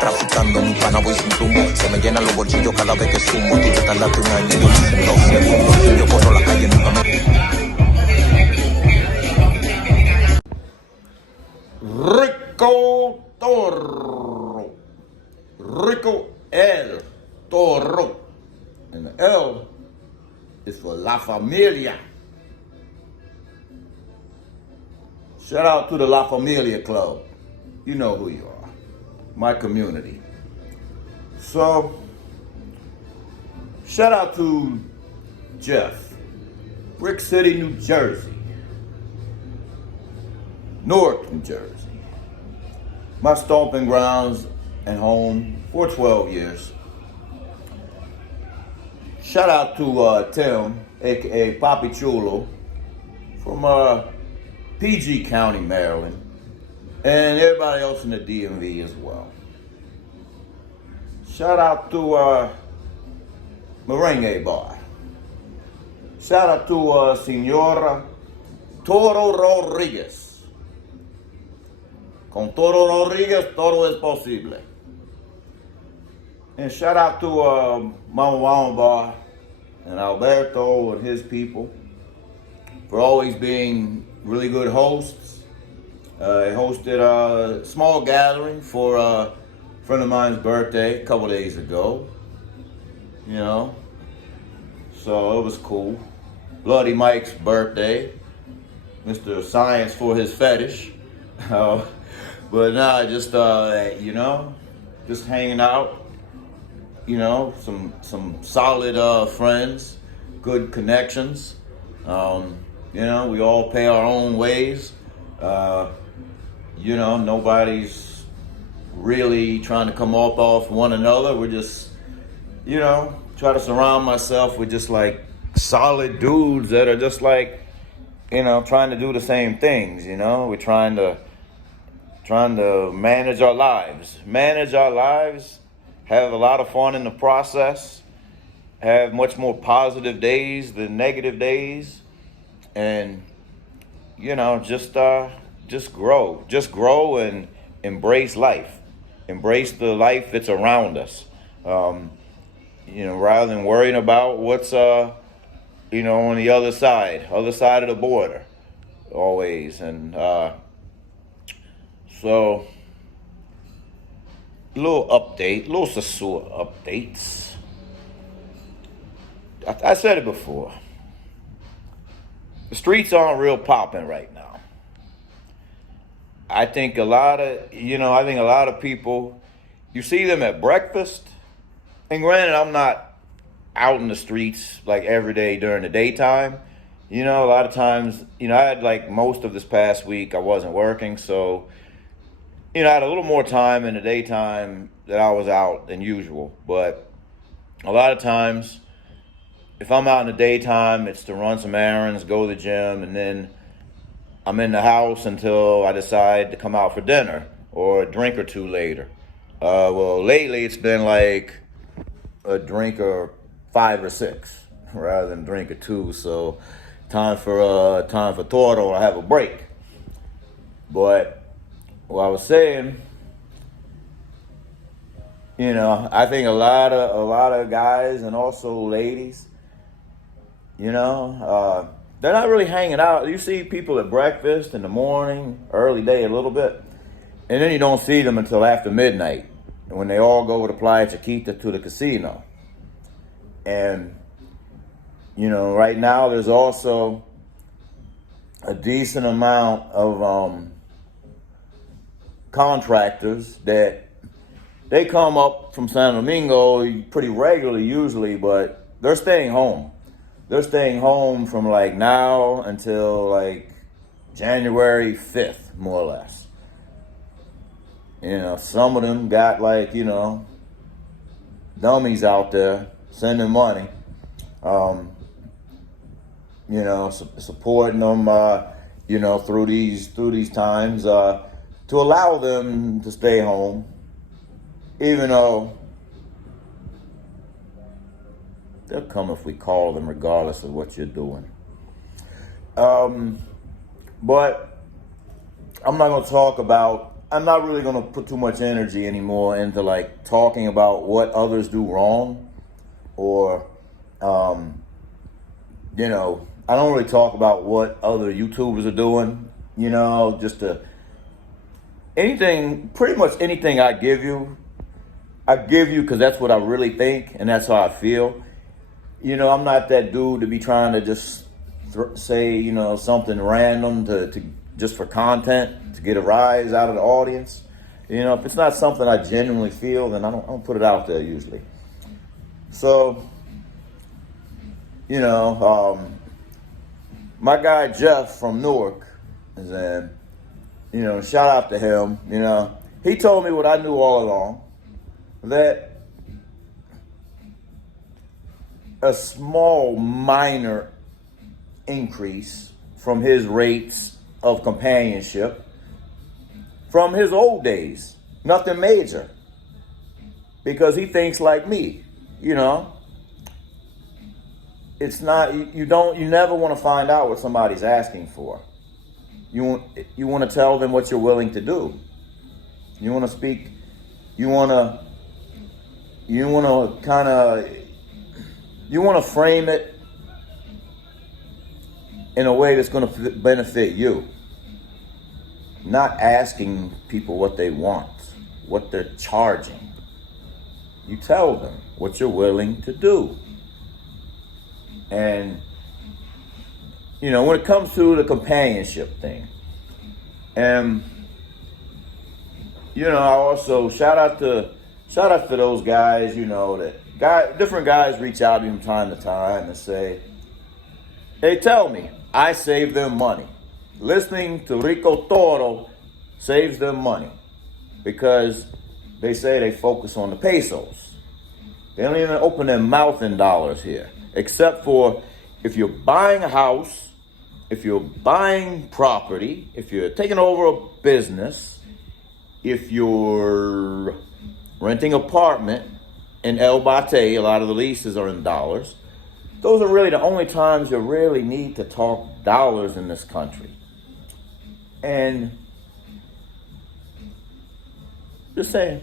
Traficando mi pana voy sin rumbo. Se me llenan los bolsillos cada vez que sumo. Tú te tardaste un año y yo hice 2 segundos. Yo corro la calle nunca me... Rico Toro. Rico el Toro. And the L is for La Familia. Shout out to the La Familia Club. You know who you are. My community. So, shout out to Jeff, Brick City, New Jersey, Newark, New Jersey, my stomping grounds and home for 12 years. Shout out to Tim, aka Papi Chulo, from PG County, Maryland, and everybody else in the DMV as well. Shout out to Merengue Bar. Shout out to Senora Toro Rodriguez. Con Toro Rodriguez, todo es posible. And shout out to Mama Bar and Alberto and his people for always being really good hosts. I hosted a small gathering for a friend of mine's birthday a couple days ago. You know, so it was cool. Bloody Mike's birthday, Mr. Science for his fetish. But nah, just you know, just hanging out. You know, some solid friends, good connections. You know, we all pay our own ways. You know, nobody's really trying to come off one another. We're just, you know, try to surround myself with just like solid dudes that are just like, you know, trying to do the same things. You know, we're trying to manage our lives, have a lot of fun in the process, have much more positive days than negative days, and you know, just grow and embrace life, embrace the life that's around us. You know, rather than worrying about what's you know, on the other side of the border, always. And so, little Sosua updates. I said it before. The streets aren't real popping right now. I think a lot of people, you see them at breakfast. And granted, I'm not out in the streets like every day during the daytime. You know, a lot of times, you know, I had like most of this past week, I wasn't working. So, you know, I had a little more time in the daytime that I was out than usual. But a lot of times, if I'm out in the daytime, it's to run some errands, go to the gym, and then I'm in the house until I decide to come out for dinner or a drink or two later. Well, lately it's been like a drink or 5 or 6 rather than a drink or 2. So time for Toro, I have a break. But what I was saying, you know, I think a lot of guys and also ladies, you know, they're not really hanging out. You see people at breakfast in the morning, early day a little bit, and then you don't see them until after midnight when they all go to Playa Chiquita to the casino. And, you know, right now there's also a decent amount of contractors that they come up from San Domingo pretty regularly usually, but they're staying home. They're staying home from like now until like January 5th, more or less. You know, some of them got like, you know, dummies out there sending money. You know, supporting them, you know, through these times, to allow them to stay home, even though they'll come if we call them, regardless of what you're doing. But I'm not really going to put too much energy anymore into like talking about what others do wrong, or, you know, I don't really talk about what other YouTubers are doing, you know, pretty much anything I give you because that's what I really think and that's how I feel. You know, I'm not that dude to be trying to just say, you know, something random to just for content, to get a rise out of the audience. You know, if it's not something I genuinely feel, then I don't put it out there usually. So, you know, my guy Jeff from Newark is in, you know, shout out to him. You know, he told me what I knew all along, that a small minor increase from his rates of companionship from his old days, nothing major, because he thinks like me, you know. It's not, you never want to find out what somebody's asking for. You want to tell them what you're willing to do. You want to speak, you want to frame it in a way that's going to benefit you. Not asking people what they want, what they're charging. You tell them what you're willing to do. And, you know, when it comes to the companionship thing, and, you know, I also shout out to those guys, you know, different guys reach out to me from time to time and say, hey, tell me, I save them money. Listening to Rico Toro saves them money because they say they focus on the pesos. They don't even open their mouth in dollars here. Except for if you're buying a house, if you're buying property, if you're taking over a business, if you're renting an apartment in El Bate, a lot of the leases are in dollars. Those are really the only times you really need to talk dollars in this country. And just saying,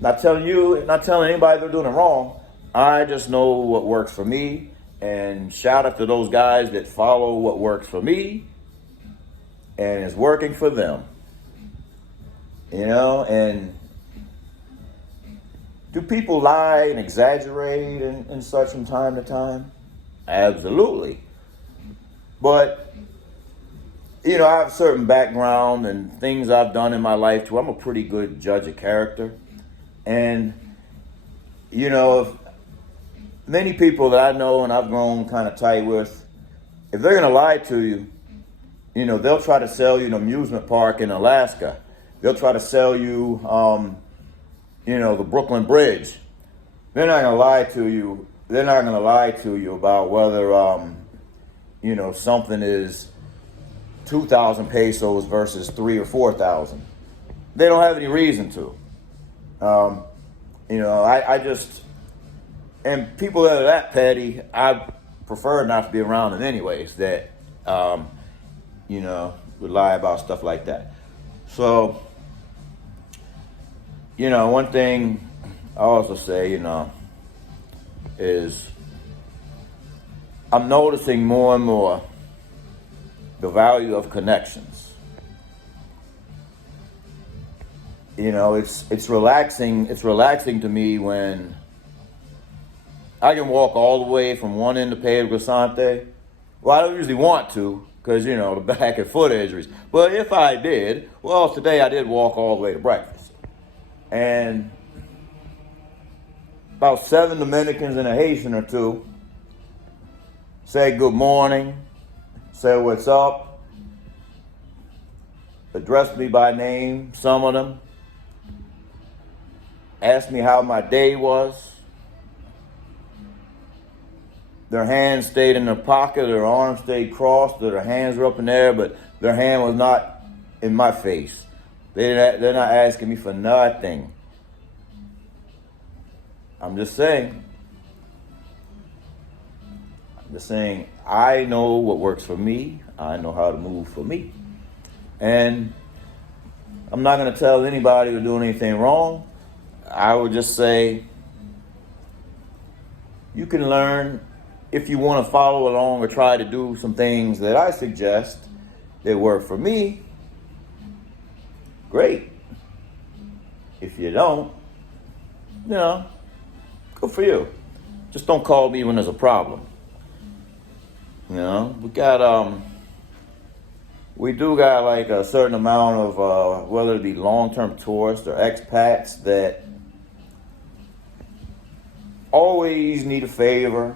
not telling anybody they're doing it wrong. I just know what works for me, and shout out to those guys that follow what works for me and is working for them. You know, and do people lie and exaggerate and such from time to time? Absolutely. But, you know, I have a certain background and things I've done in my life too. I'm a pretty good judge of character. And, you know, many people that I know and I've grown kind of tight with, if they're going to lie to you, you know, they'll try to sell you an amusement park in Alaska. They'll try to sell you, you know, the Brooklyn Bridge. They're not going to lie to you. They're not going to lie to you about whether, you know, something is 2,000 pesos versus 3,000 or 4,000. They don't have any reason to. You know, I just... And people that are that petty, I prefer not to be around them anyways, that, you know, would lie about stuff like that. So, you know, one thing I also say, you know, is I'm noticing more and more the value of connections. You know, it's relaxing to me when I can walk all the way from one end of Pedro Grasante. Well, I don't usually want to because, you know, the back and foot injuries. But if I did, well, today I did walk all the way to breakfast. And about 7 Dominicans and a Haitian or two say good morning, say what's up, address me by name, some of them. asked me how my day was. Their hands stayed in their pocket, their arms stayed crossed, their hands were up in the air, but their hand was not in my face. They're not asking me for nothing. I'm just saying, I know what works for me. I know how to move for me. And I'm not going to tell anybody who's doing anything wrong. I would just say, you can learn if you want to follow along or try to do some things that I suggest that work for me. Great. If you don't, good for you. Just don't call me when there's a problem. We do got like a certain amount of, whether it be long-term tourists or expats that always need a favor,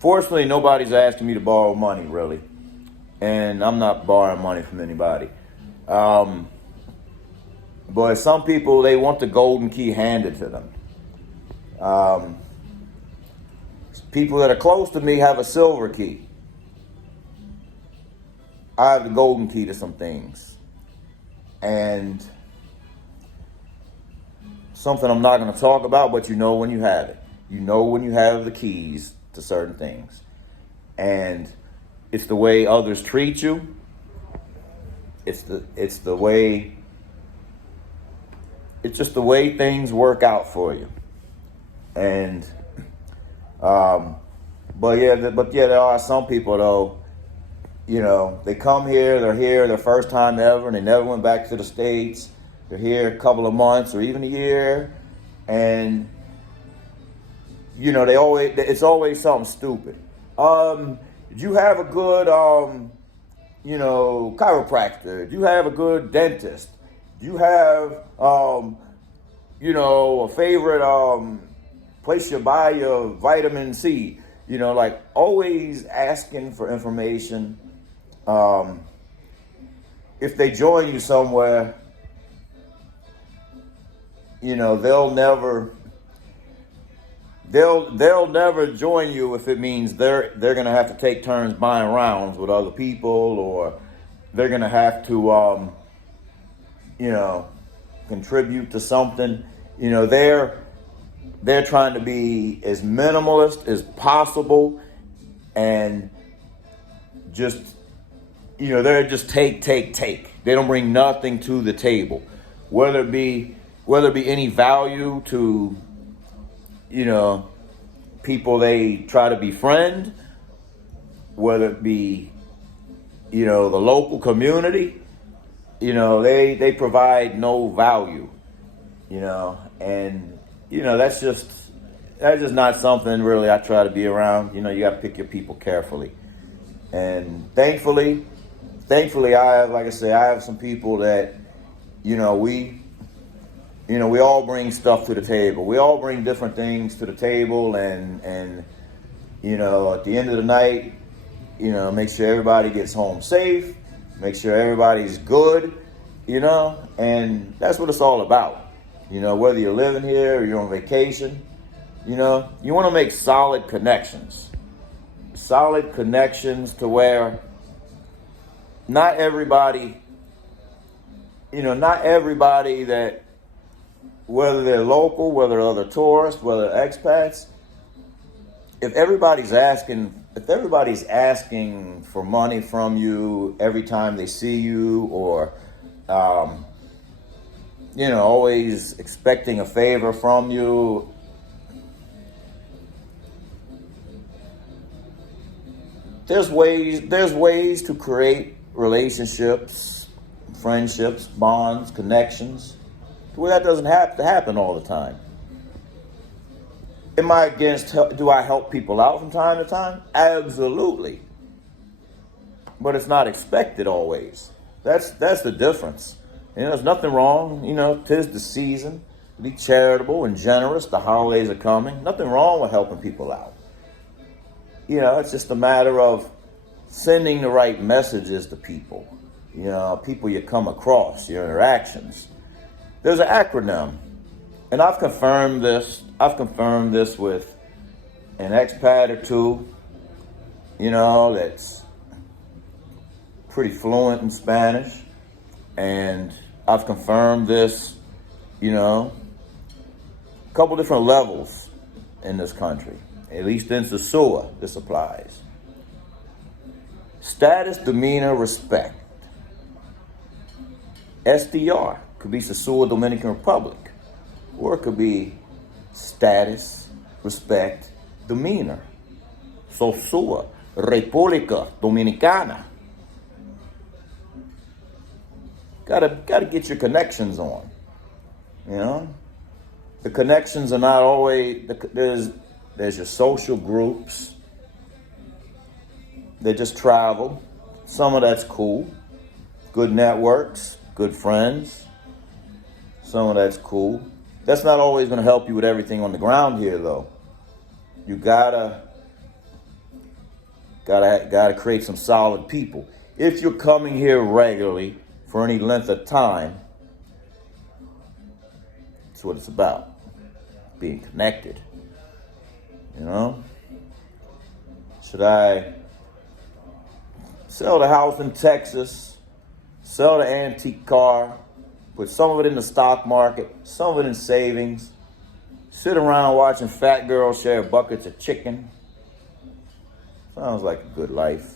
fortunately nobody's asking me to borrow money really. And I'm not borrowing money from anybody. But some people, they want the golden key handed to them. People that are close to me have a silver key. I have the golden key to some things. And something I'm not going to talk about, but you know when you have it. You know when you have the keys to certain things. And it's the way others treat you. It's just the way things work out for you. And but there are some people though, they come here, they're here their first time ever, and they never went back to the States. They're here a couple of months or even a year, and it's always something stupid. Did you have a good chiropractor? Do you have a good dentist? Do you have a favorite place you buy your vitamin C? Always asking for information. If they join you somewhere, they'll never join you if it means they're gonna have to take turns buying rounds with other people, or they're gonna have to contribute to something. They're trying to be as minimalist as possible, and just they're just take. They don't bring nothing to the table, whether it be any value to people they try to befriend, whether it be the local community. They provide no value, and that's just not something really I try to be around. You got to pick your people carefully. And thankfully I have some people that we all bring stuff to the table. We all bring different things to the table, and at the end of the night, make sure everybody gets home safe, make sure everybody's good, and that's what it's all about. Whether you're living here or you're on vacation, you want to make solid connections to where not everybody that, whether they're local, whether other tourists, whether expats, if everybody's asking for money from you every time they see you, or always expecting a favor from you, there's ways to create relationships, friendships, bonds, connections, to where that doesn't have to happen all the time. Am I against do I help people out from time to time? Absolutely. But it's not expected always. That's the difference. There's nothing wrong. 'Tis the season to be charitable and generous. The holidays are coming. Nothing wrong with helping people out. It's just a matter of sending the right messages to people. people you come across, your interactions. There's an acronym, and I've confirmed this with an expat or two, that's pretty fluent in Spanish. And I've confirmed this, a couple different levels in this country. At least in Sosua, this applies. Status, demeanor, respect. SDR could be Sosua, Dominican Republic. Or it could be status, respect, demeanor. Sosua, República Dominicana. Gotta get your connections on. The connections are not always, there's your social groups. They just travel. Some of that's cool. Good networks, good friends. Some of that's cool. That's not always gonna help you with everything on the ground here though. You gotta create some solid people. If you're coming here regularly for any length of time, that's what it's about. Being connected. Should I sell the house in Texas, sell the antique car, put some of it in the stock market, some of it in savings, sit around watching fat girls share buckets of chicken? Sounds like a good life.